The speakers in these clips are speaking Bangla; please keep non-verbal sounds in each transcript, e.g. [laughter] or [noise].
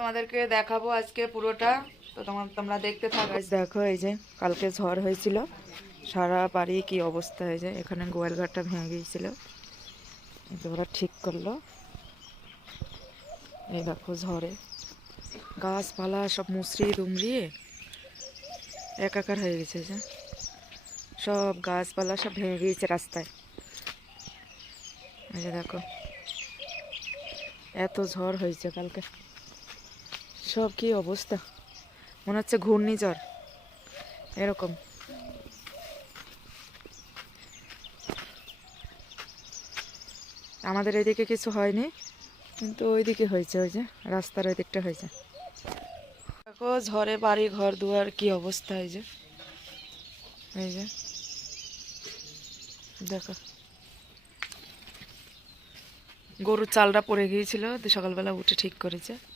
তোমাদেরকে দেখাবো আজকে পুরোটা। তো তোমার তোমরা দেখতে থাকো। দেখো এই যে, কালকে ঝড় হয়েছিল। সারা বাড়ি কি অবস্থা হয়েছে এখানে গোয়াল ঘাটটা ভেঙে গিয়েছিল। ওরা ঠিক করল। এই দেখো ঝড়ে। গাছপালা সব মুসড়িয়ে দুমড়িয়ে একাকার হয়ে গেছে যে। সব গাছপালা সব ভেঙে গিয়েছে রাস্তায়। এই যে দেখো। এত ঝড় হয়েছে কালকে। সব কি অবস্থা? মনে হচ্ছে ঘূর্ণিঝড়। এরকম। আমাদের এদিকে কিছু হয়নি, কিন্তু ওইদিকে হয়েছে, ওই যে রাস্তার ওই দিকটা হয়েছে। দেখো, ঝড়ে বাড়ি, ঘর দুয়ার কি অবস্থা, এই যে। এই যে। দেখো। গরুর চালটা পড়ে গিয়েছিল, সকালবেলা উঠে ঠিক করেছে।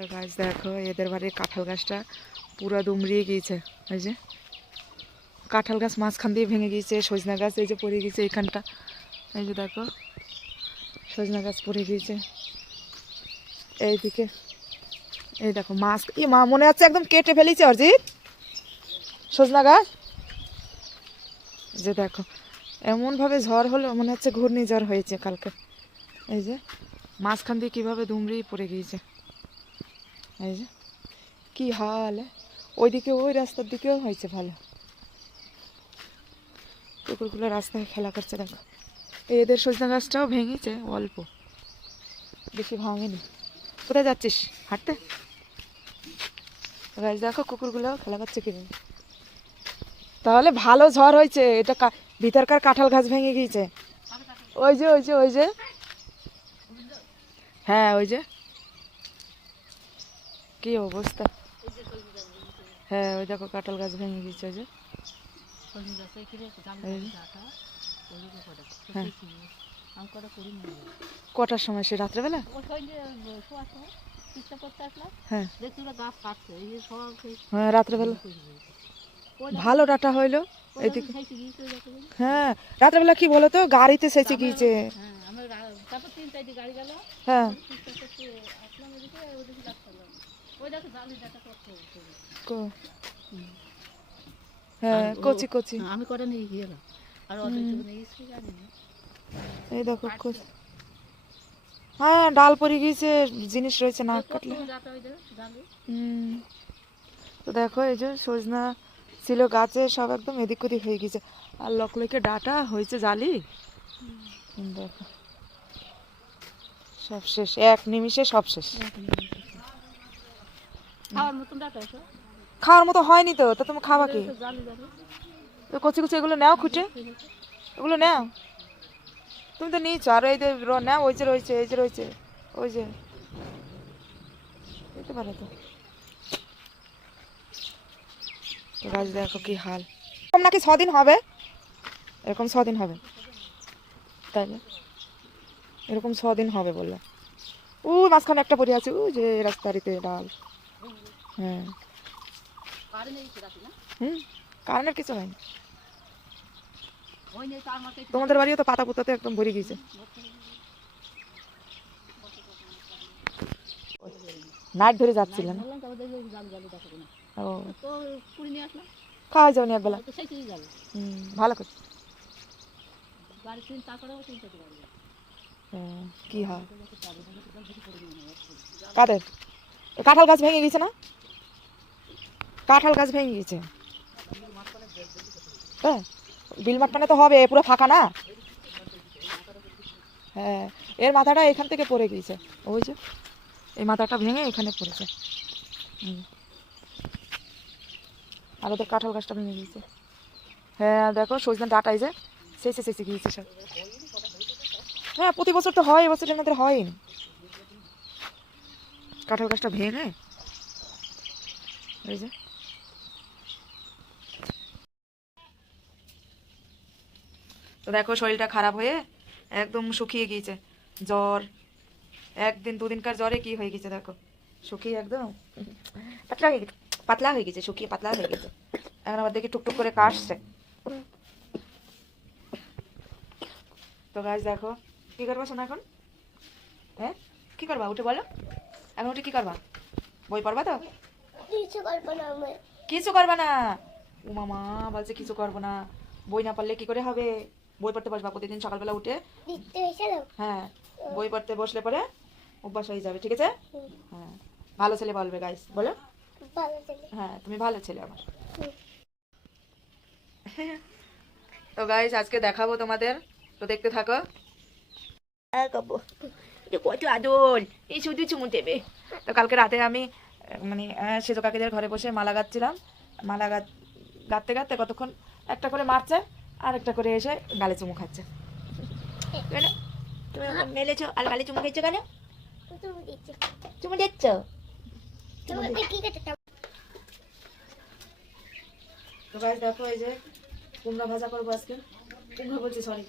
তো গাছ দেখো, এদের বাড়ির কাঁঠাল গাছটা পুরো দুমড়িয়ে গিয়েছে। ওই যে, কাঁঠাল গাছ মাঝখান দিয়ে ভেঙে গিয়েছে, সজনা গাছ এই যে পড়ে গিয়েছে এইখানটা এই যে দেখো, সজনা গাছ পড়ে গিয়েছে। এইদিকে, এই দেখো মাছ, ই মা, মনে হচ্ছে একদম কেটে ফেলেছে অর্জিৎ। সজনা গাছ? যে দেখো, এমনভাবে ঝড় হলো, মনে হচ্ছে ঘূর্ণিঝড় হয়েছে কালকে। এই যে, মাঝখান দিয়ে কীভাবে দুমড়িয়ে পড়ে গিয়েছে। এই যে, কি হাল ওইদিকে, ওই রাস্তার দিকেও হয়েছে ভালো। কুকুরগুলো রাস্তায় খেলা করছে, দেখো। এদের সজনা গাছটাও ভেঙেছে, অল্প। বেশি ভাঙেনি। কোথায় যাচ্ছিস? হাঁটতে? গাছ দেখো কুকুরগুলো খেলা করছে কীভাবে তাহলে ভালো ঝড় হয়েছে, এটা কা- ভিতরকার কাঁঠাল গাছ ভেঙে গিয়েছে। ওই যে ওই যে ওই যে। হ্যাঁ ওই যে। কি অবস্থা? হ্যাঁ ওই দেখো কাঁঠাল গাছ ভেঙে গেছে ওই যে। হ্যাঁ। কটার সময়? সে রাত্রেবেলা? হ্যাঁ। হ্যাঁ রাত্রেবেলা। ভালো ডাটা হইল। এদিকে হ্যাঁ রাত্রেবেলা কি বলো তো? গাড়িতে সেচে গিয়েছে। হ্যাঁ হ্যাঁ কচি কচি। আমি কটা নিয়ে গেলাম আর এই দেখো কচি। হ্যাঁ ডাল পড়ে গিয়েছে জিনিস রয়েছে না কাটলে। হুম। তো দেখো এই যে সজনা ছিল গাছে সব একদম এদিক ওদিক হয়ে গেছে আর লকলকে ডাটা হয়েছে জালি। দেখো। সব শেষ এক নিমিষে সব শেষ। খাওয়ার মতো হয়নি তো তা তুমি খাবা কি? কচি কচি এগুলো নাও খুঁটে। এগুলো নাও। তুমি তো নিয়েছো আর এই যে র- নাও ওই যে রয়েছে এই যে রয়েছে ওই যে। দিতে পারো তো। গাছ দেখো কি হাল। এরকম নাকি ছদিন হবে? এরকম ছদিন হবে। তাই না? এরকম ছদিন হবে বলল। ওই মাঝখানে একটা পড়ে আছে ওই যে রাস্তারিতে ডাল। হুম। কারেন্টের কিছু হয়নি। তোমাদের বাড়িও তো পাতা পুতাতে একদম ভরে গিয়েছে নাইট ধরে যাচ্ছিলেন ও। খাওয়া যাওনি একবেলা। ভালো করে বাড়ি তারপরেও কি হয়? কাদের? কাঁঠাল গাছ ভেঙে গেছে না? কাঁঠাল গাছ ভেঙে গেছে। হ্যাঁ বিল মাঠ মানে তো হবে, পুরো ফাঁকা না? হ্যাঁ এর মাথাটা এখান থেকে পড়ে গিয়েছে। ওই যে, এই মাথাটা ভেঙে এখানে পড়েছে। আর ওদের কাঁঠাল গাছটা ভেঙে গিয়েছে। হ্যাঁ দেখো, সজনে ডাটাই যে শেষে শেষে গিয়েছে সব। হ্যাঁ প্রতি বছর তো হয়, এবছর আমাদের হয়নি কাঁঠাল গাছটা ভেঙে? এই যে। তো দেখো, শরীরটা খারাপ হয়ে একদম শুকিয়ে গিয়েছে। জ্বর। একদিন, দুদিনকার জ্বরে কি হয়ে গেছে দেখো। শুকিয়ে একদম পাতলা হয়ে গেছে পাতলা হয়ে গেছে শুকিয়ে পাতলা হয়ে গেছে এখন আবার দেখি টুকটুক করে কাশছে তো গাছ দেখো, কি করবা শোনা এখন? হ্যাঁ? কি করবা? উঠে বলো। এখন উঠে কি করবা? বই পড়বা তো? কিছু করব না আমি কিছু করবা না? ও মামা বলছে কিছু করব না। বই না পড়লে কি করে হবে? বই পড়তে বসবা প্রতিদিন সকালবেলা উঠে? হ্যাঁ বই পড়তে বসলে পরে অভ্যাস হয়ে যাবে ঠিক আছে? হ্যাঁ ভালো ছেলে বলবে গাইস বলো। ভালো ছেলে। হ্যাঁ তুমি ভালো ছেলে আমার। তো গাইস আজকে দেখাবো তোমাদের। তো দেখতে থাকো। কত আদল এই শুধু চুমু দেবে। তো কালকে রাতে আমি মানে সেজো কাকিদের ঘরে বসে মালা গাচ্ছিলাম। মালা গাছ গাঁততে গাঁততে কতক্ষণ একটা করে মারছে, আর একটা করে এসে গালে চুমু খাচ্ছে। তুমি মেলেছো? আর গালে চুমু খেয়েছো কেন? চুমু দিচ্ছ। তো দেখো এই যে কুমড়া ভাজা করব আজকে। কুমড়া বলছি সরি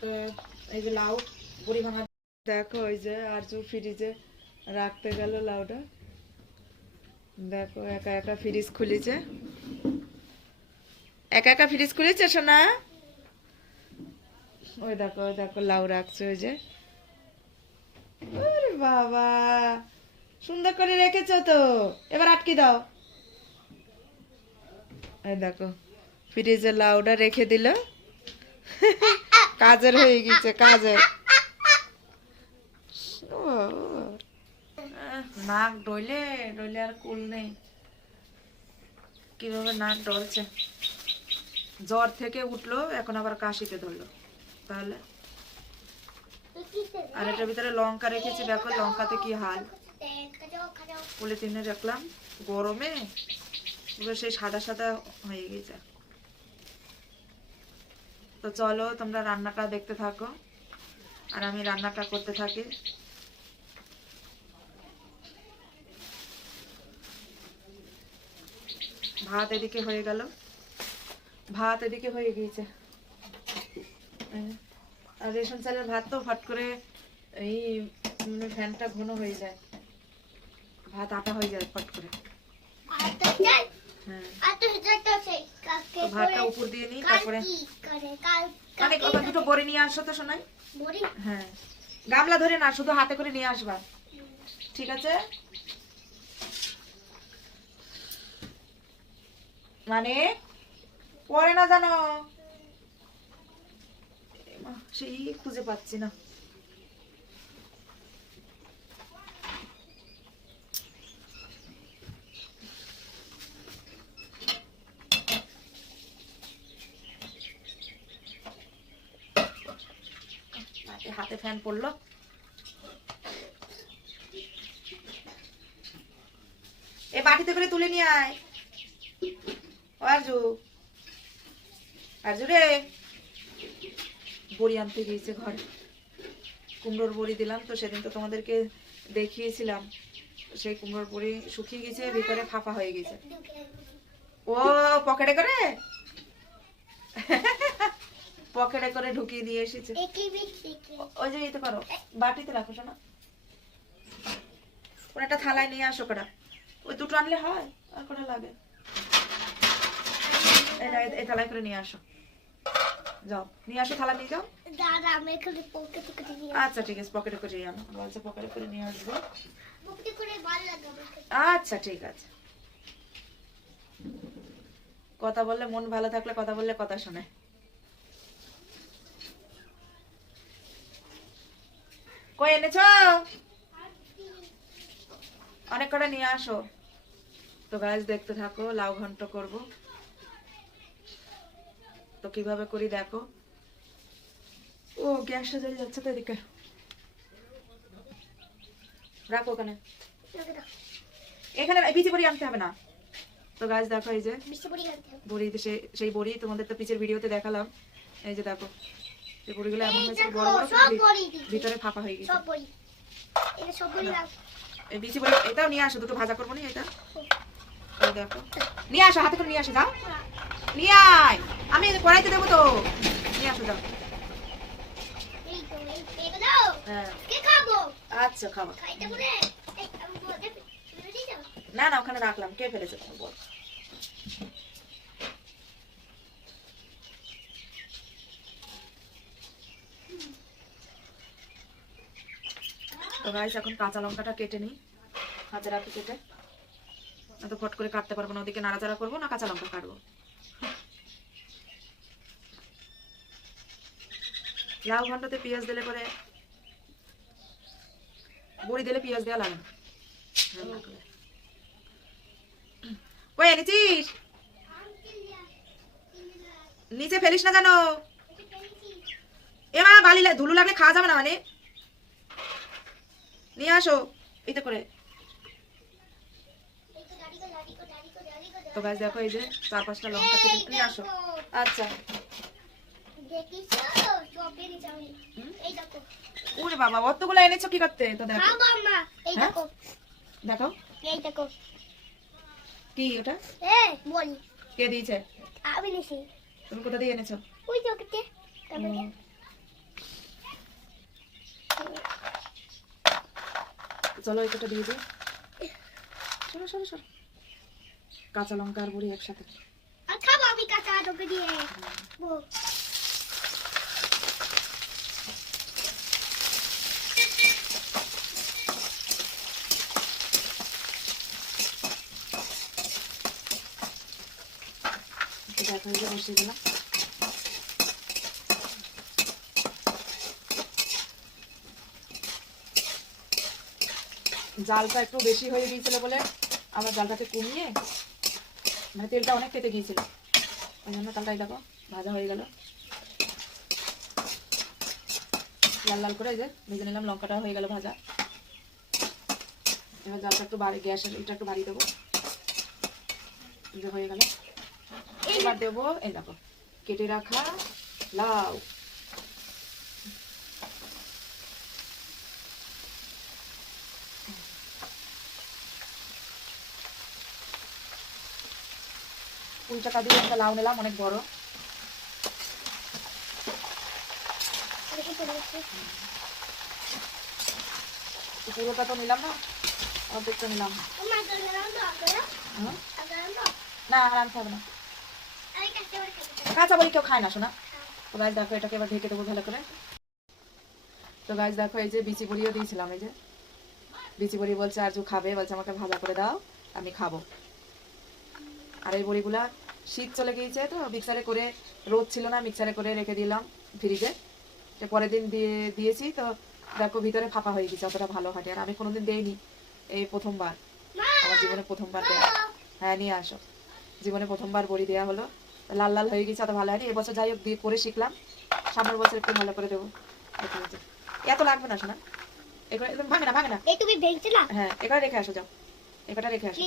তো এই যে লাউ, বড়ি ভাঙা দেখো ওই যে আরজু ফ্রিজে রাখতে গেল লাউটা দেখো একা একা ফ্রিজ খুলেছে। একা একা ফ্রিজ খুলেছে সোনা? ওই দেখো ওই দেখো লাউ রাখছে ওই যে। বাবা, সুন্দর করে রেখেছো তো। এবার আটকে দাও। এই দেখো, ফ্রিজে লাউটা রেখে দিল। [laughs] কাজের হয়ে গেছে, কাজের। নাক ডইলে ডইলে আর কুল নেই। কীভাবে নাক ডলছে? জ্বর থেকে উঠল, এখন আবার কাশিতে ধরলো। তাহলে? আর এটার ভিতরে লঙ্কা রেখেছি, দেখো লঙ্কাতে কি হাল। পলিথিনে রাখলাম, গরমে সেই সাদা সাদা হয়ে গেছে। তো চলো, তোমরা রান্নাটা দেখতে থাকো। আর আমি রান্নাটা করতে থাকি। ভাত এদিকে হয়ে গেল। ভাত এদিকে হয়ে গিয়েছে। আর রেশন চালের ভাত তো ফট করে এই মানে ফ্যানটা ঘন হয়ে যায়। ভাত আটা হয়ে যায় ফট করে। হ্যাঁ। ভাতটা উপর দিয়ে নিই তারপরে মানে কত দুটো বড়ি নিয়ে আসো তো শোনাই। হ্যাঁ। গামলা ধরে না শুধু হাতে করে নিয়ে আসবা। ঠিক আছে? মানে? পরে না জানো? সেই খুঁজে পাচ্ছি না। হাতে ফ্যান পড়ল এ বাটিতে করে তুলে নিয়ে আয় ও আরজু আরজু রে বড়ি আনতে গিয়েছে ঘরে। কুমড়োর বড়ি দিলাম, তো সেদিন তো তোমাদেরকে দেখিয়েছিলাম। সেই কুমড়োর বড়ি শুকিয়ে গেছে, ভিতরে ফাঁপা হয়ে গেছে। ও, পকেটে করে? পকেটে করে ঢুকিয়ে দিয়ে এসেছে। ওই যে ইতে করো বাটিতে রাখো শোনা। কোন একটা থালায় নিয়ে আসো কটা। ওই দুটো আনলে হয়, আর কটা লাগে? এই থালায় করে নিয়ে আসো। যাও। নিয়ে আসো থালা নিয়ে যাও। দাদা আমি এখানে পকেটে পকেটে নিয়ে আচ্ছা ঠিক আছে পকেটে করে আনো বলছে পকেটে করে নিয়ে আসব। পকেটে করে ভালো আচ্ছা ঠিক আছে। কথা বললে মন ভালো থাকলে কথা বললে কথা শোনে। কই এনেছ? অনেক কটা নিয়ে আসো। তো গাছ দেখতে থাকো লাউ ঘন্ট করব। তো কীভাবে করি দেখো। ও গ্যাসটা জ্বলে যাচ্ছে তো এদিকে। রাখো ওখানে। এখানে বিচি বড়ি আনতে হবে না। তো গাছ দেখো এই যে বড়ি সেই সেই বড়ি তোমাদের তো পিচের ভিডিওতে দেখালাম। এই যে দেখো এই বড়িগুলো এমন হয়েছে বড় বড়। ভিতরে ফাঁপা হয়ে গেছে। এটা এই বিচি বড়ি এটাও নিয়ে আসো দুটো ভাজা করব না এটা? নিয়ে আসো, হাতে করে নিয়ে আসো, যাও। নিয়ে আয়। আমি কড়াইতে দেবো তো। নিয়ে আসো, যাও। হ্যাঁ। আচ্ছা খাব। না না, ওখানে রাখলাম। কে ফেলেছে? বল। তো গাইস এখন কাঁচা লঙ্কাটা কেটে নিই। হাতে রাখি কেটে। না তো ফট করে কাটতে পারব না, ওদিকে নাড়াচাড়া করব না, কাঁচা লঙ্কা কাটবো। লাউ ঘন্টাতে পেঁয়াজ দিলে পরে বড়ি দিলে পেঁয়াজ দেওয়া লাগে। কই নিচে ফেলিস না জানো এ মা, বালি ধুলো লাগলে খাওয়া যাবে না মানে। নিয়ে আসো, এইটা করে এই তো দাঁড়ি কো দাঁড়ি কো দাঁড়ি কো দাঁড়ি কো তো গাছ দেখো এই যে চার পাঁচটা লঙ্কা কেটে নিয়ে আসো। আচ্ছা। বাবা, অতগুলো এনেছো কি করতে? তো দেখো। হ্যাঁ? দেখো কি ওটা? কে দিয়েছে? তুমি কোথা দিয়ে এনেছো? চলো এটা দিয়ে দিই। সরো সরো সরো কাঁচা লঙ্কা আর বড়ি একসাথে। আর খাব আমি কাঁচা তোকে দিয়ে। দেখা হয়ে বসিয়ে দিলাম। জালটা একটু বেশি হয়ে গিয়েছিল বলে আমার জালটাকে কমিয়ে মানে তেলটা অনেক খেতে গিয়েছিল। ওই জন্য তালটাই দেখো, ভাজা হয়ে গেল। লাল লাল করে যে ভেজে নিলাম লঙ্কাটা হয়ে গেল ভাজা। এবার জলটা একটু বাড়ি, গ্যাসের এটা একটু বাড়িয়ে দেবো। হয়ে গেল। এবার দেবো, এই দেখো, কেটে রাখা লাউ। কুড়ি টাকা দিয়ে একটা লাউ নিলাম, অনেক বড়। পুরোটা তো নিলাম না, অর্ধেকটা নিলাম। হ্যাঁ? না, আর আনতে না। কাঁচা বলি কেউ খায় না শোনা তো গাছ দেখো, এটাকে এবার ঢেকে দেবো ভালো করে। তো গাছ দেখো, এই যে বিচি বড়িও দিয়েছিলাম, এই যে। বিচি বড়ি বলছে, আরজু খাবে। বলছে, আমাকে ভাজা করে দাও, আমি খাব। আর এই বড়িগুলা শীত চলে গিয়েছে তো মিক্সারে করে রোদ ছিল না মিক্সারে করে রেখে দিলাম ফ্রিজে তো পরের দিন দিয়ে দিয়েছি তো দেখো ভিতরে ফাঁপা হয়ে গেছে অতটা ভালো হয়নি। আর আমি কোনোদিন দেইনি এই প্রথমবার। আমার জীবনে প্রথমবার দেয়া। হ্যাঁ নিয়ে আসো। জীবনে প্রথমবার বড়ি দেওয়া হলো। লাল লাল হয়ে গেছে অত ভালো হয়নি। এবছর যাই হোক দিয়ে করে শিখলাম। সামনের বছর একটু ভালো করে দেবো। এত লাগবে না শোনা। এগুলো একদম ভাঙে না ভাঙে না। তুমি না হ্যাঁ এগুলো রেখে আসো যাও। এগুলো রেখে আসো।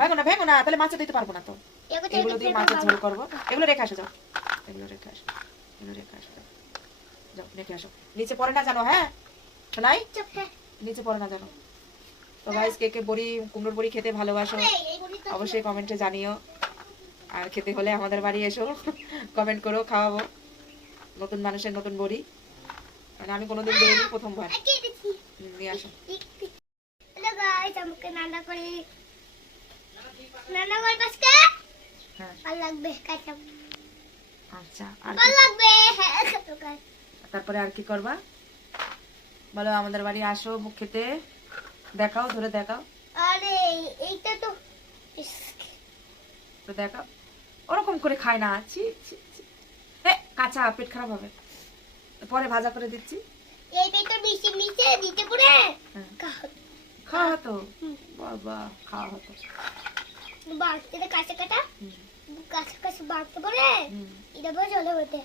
ভাঙো না ভেঙো না তাহলে মাছে দিতে পারব না তো। এগুলো দিয়ে মাছের ঝোল করব। এগুলো রেখে আসো যাও। এগুলো রেখে আসো এগুলো রেখে আসো যাও। রেখে আসো। নিচে পড়ে না জানো হ্যাঁ? শোনাই? নিচে পড়ে না জানো। তো গাইস কে কে বড়ি কুমড়োর বড়ি খেতে ভালোবাসো অবশ্যই কমেন্টে জানিও। আর খেতে হলে আমাদের বাড়ি এসো কমেন্ট করো খাওয়াবো। নতুন মানুষের নতুন বড়ি। মানে আমি কোনোদিন দেখিনি প্রথমবার। নিয়ে আসো। আমাকে করে করে হ্যাঁ। ভালো লাগবে কাছে আচ্ছা আর ভালো লাগবে হ্যাঁ [laughs] তারপরে আর কি করবা? বলো আমাদের বাড়ি আসো খেতে। দেখাও ধরে দেখাও। আরে এইটা তো তো দেখাও। ওরকম করে খায় না ছি ছি ছি। কাঁচা পেট খারাপ হবে। পরে ভাজা করে দিচ্ছি। এই পেটটা মিশে মিশে দিতে পুরে হ্যাঁ। খাওয়া হতো? বাবা খাওয়া হতো। বাড়তে কাছে কাটা কাছে কাছে বাড়তে বলে এটা বলে চলে হতে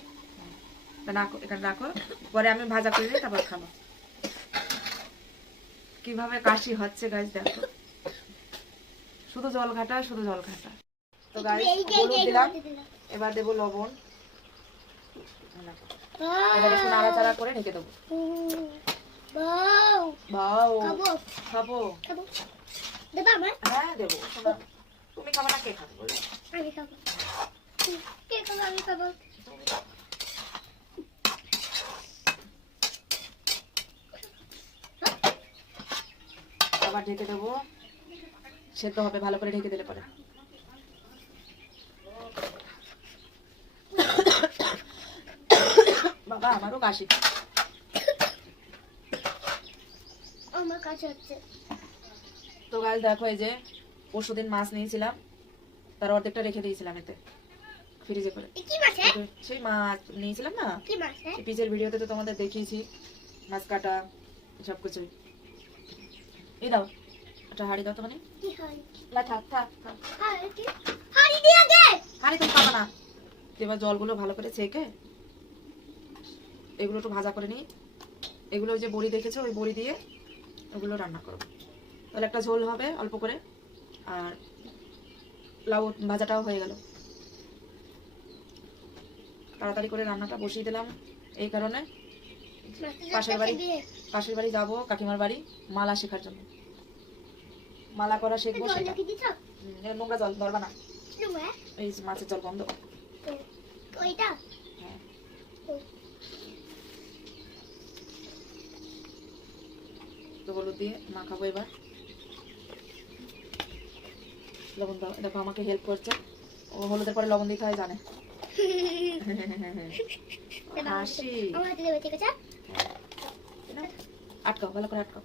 রাখো এখানে রাখো পরে আমি ভাজা করে দিই তারপর খাব। কীভাবে কাশি হচ্ছে গাছ দেখো। শুধু জল ঘাটা শুধু জল ঘাটা। তো গাছ দিলাম। এবার দেবো লবণ। এবার একটু নাড়াচাড়া করে ঢেকে দেবো। বাউ। বাও খাব। খাব। খাব। দেবা আমার? হ্যাঁ দেবো তুমি খাব না কে খাবে বলো? আমি খাব। কে খাব আমি খাব। আবার ঢেকে দেবো। সেদ্ধ হবে ভালো করে ঢেকে দিলে পরে। বাবা আমারও কাশি। হচ্ছে তো গাছ দেখো এই যে পরশুদিন মাছ নিয়েছিলাম তার অর্ধেকটা রেখে দিয়েছিলাম এতে ফ্রিজে করে। হ্যাঁ? সেই মাছ নিয়েছিলাম না? হ্যাঁ? পিচের ভিডিওতে তো তোমাদের দেখিয়েছি মাছ কাটা সব কিছুই এই দাও একটা হাড়ি দাও তো মানে থাক থাক হাড়ি তুমি খাব না। এবার জলগুলো ভালো করে ছেঁকে এগুলো একটু ভাজা করে নিই এগুলো যে বড়ি দেখেছ ওই বড়ি দিয়ে ওগুলো রান্না করব। তাহলে একটা ঝোল হবে অল্প করে আর লাউ ভাজাটাও হয়ে গেল। তাড়াতাড়ি করে রান্নাটা বসিয়ে দিলাম এই কারণে। পাশের বাড়ি পাশের বাড়ি যাব কাকিমার বাড়ি মালা শেখার জন্য। মালা করা শেখবো সেটা। নোংরা জল ধরবা না। এই মাছের জল বন্ধ। ওইটা হ্যাঁ ও, তো হলুদ দিয়ে মাখাবো এবার। লবণ দাও। দেখো আমাকে হেল্প করছে। ও হলুদের পরে লবণ দিতে হয় জানে। হাসি। আটকাও ভালো করে আটকাও।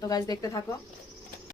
তো গাছ দেখতে থাকো।